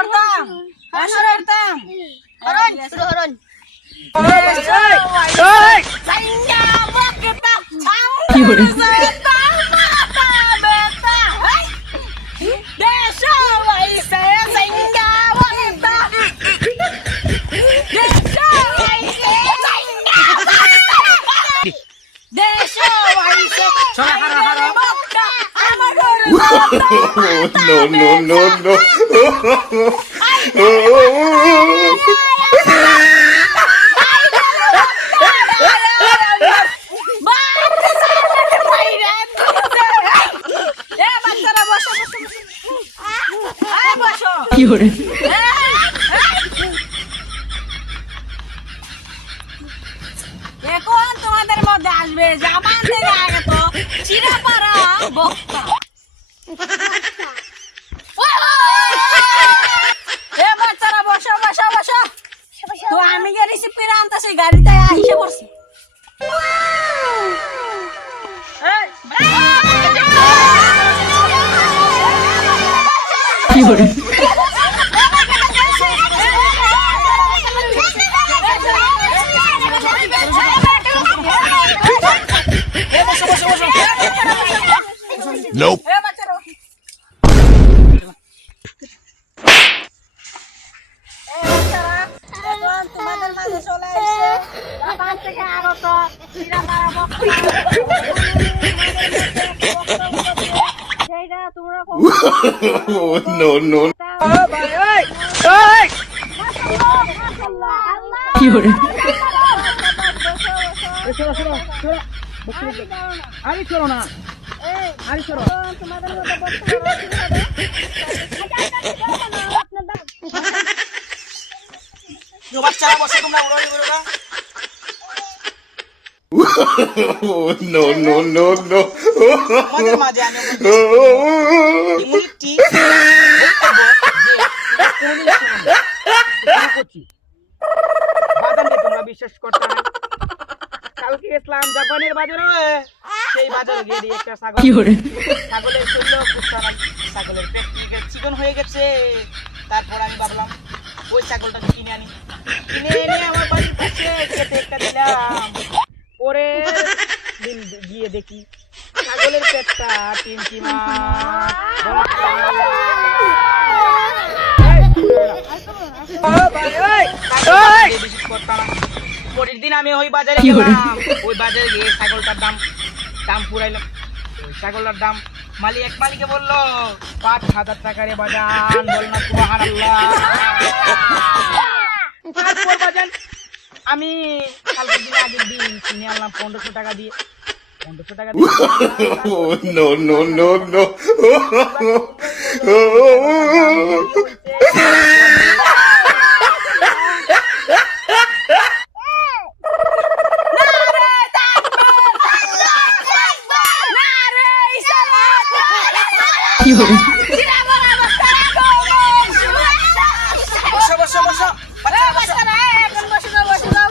হরতাম আসর হরতাম হরন শুরু হরন সাইয়া বকতা কি করে No. কি করে এখন তোমাদের মধ্যে আসবে জামান থেকে আগে তো চিরাপাড়া বক্তা এ বাচ্চারা বসো তো আমি যে রিসিপ্ট আনতেছি গাড়িতে এসে পড়ছি কি করে Nope. তোমাদের মাঝে চলে এসেছে জাপান থেকে আগত চিরাপাড়া বক্তা সেইটা তোমরা No. কি করে আরে চলো না আরে চলো তোমাদের মধ্যে বাচ্চারা বসে তোমরা উড়াই উড়া No. আমাদের মাঝে আমি ইমিউনিটি বাজারে তোমরা বিশ্বাস করতে না কালকে ইসলাম জাপানের বাজারে সেই বাজারে গিয়ে দিয়ে একটা ছাগল কি করে ছাগলের শরীর কুস্তারা ছাগলের পেট চিকন হয়ে গেছে তারপর আমি ভাবলাম ওই ছাগলটা কিনে এনে আমার বাড়ির পাশে খেতে একটা দিলাম পরে দিন গিয়ে দেখি ছাগলের পেটটা টিমটিমা পরের দিন আমি ওই বাজারে গেলাম ওই বাজারে গিয়ে ছাগলটার দাম পুরাইলাম ওই ছাগলটার দাম মালিকে বললো ৫,০০০ টাকা রে বাজান বল না সুবহানাল্লাহ তারপর বাজান আমি কালকের দিন আগের দিন কিনে আনলাম ১৫০০ টাকা দিয়ে ১৫০০ টাকা দিয়ে No. কি করে বসো বাচ্চারা এখন বসে যাও